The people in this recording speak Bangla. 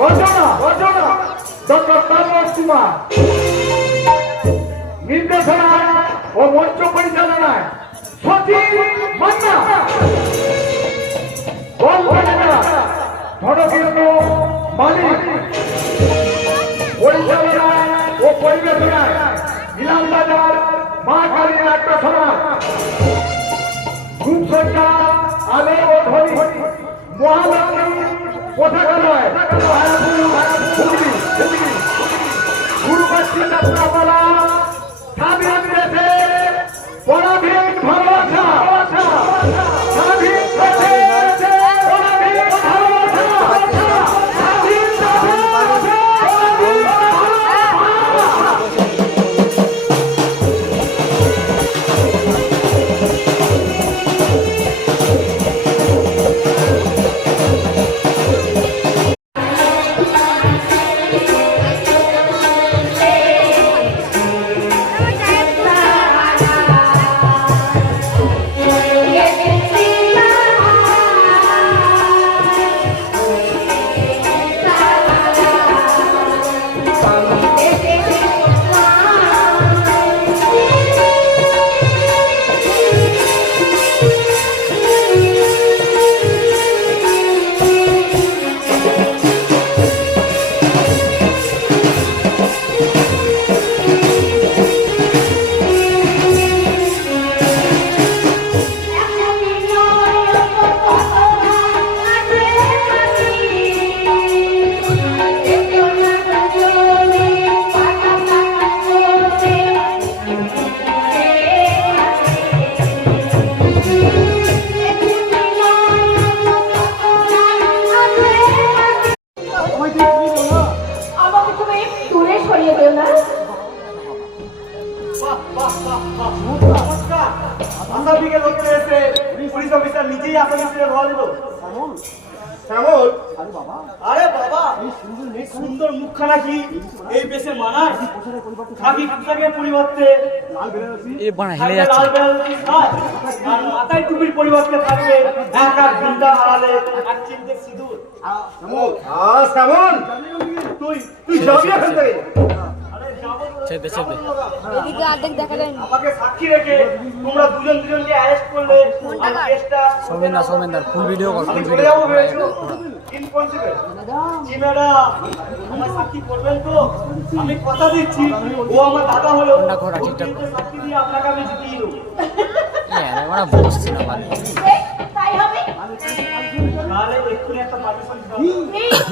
রচনা ডক্টর তাপস কুমার, নির্দেশনা ও মঞ্চ পরিচালনায় সচিন মান্না, ধনকীর্ণ মালিক, পরিচালনায় ও পরিবেশনায় ইলামবাজার মা কালী নাট্য সমাজ, রূপসজ্জা আলো ও ধ্বনি মহালক্ষ্মী পোশাকালয়, গুরুবাসী যাত্রাপালা, স্বাধীন দেশে পরাধীন ভালোবাসা, স্বাধীন দেশে পরাধীন ভালোবাসা, স্বাধীন দেশে পরাধীন নিজেই আসামি ধরা দিল। শ্যামল, আরে বাবা সুন্দর মুখখানা কি এই বেশে মানায়? খাকি পোশাকের পরিবর্তে লাল বেনারসি শাল আর মাথায় টুপির পরিবর্তে থাকবে এক এক ঘন্টা আড়ালে আর চিনতে সিঁদুর। শ্যামল, তুই যাবি এখান থেকে? আমাকে সাক্ষী রেখে তোমরা দুজনকে অ্যারেস্ট করলে সৌমেন্দার ফুল ভিডিও কল, ফুল সাক্ষী করবেন তো? আমি কথা দিচ্ছি, ও আমার দাদা হলো সাক্ষী দিয়ে আপনাকে আমি জিতিয়ে দেবো। তাহলে এক্ষুনি একটা পার্টিশন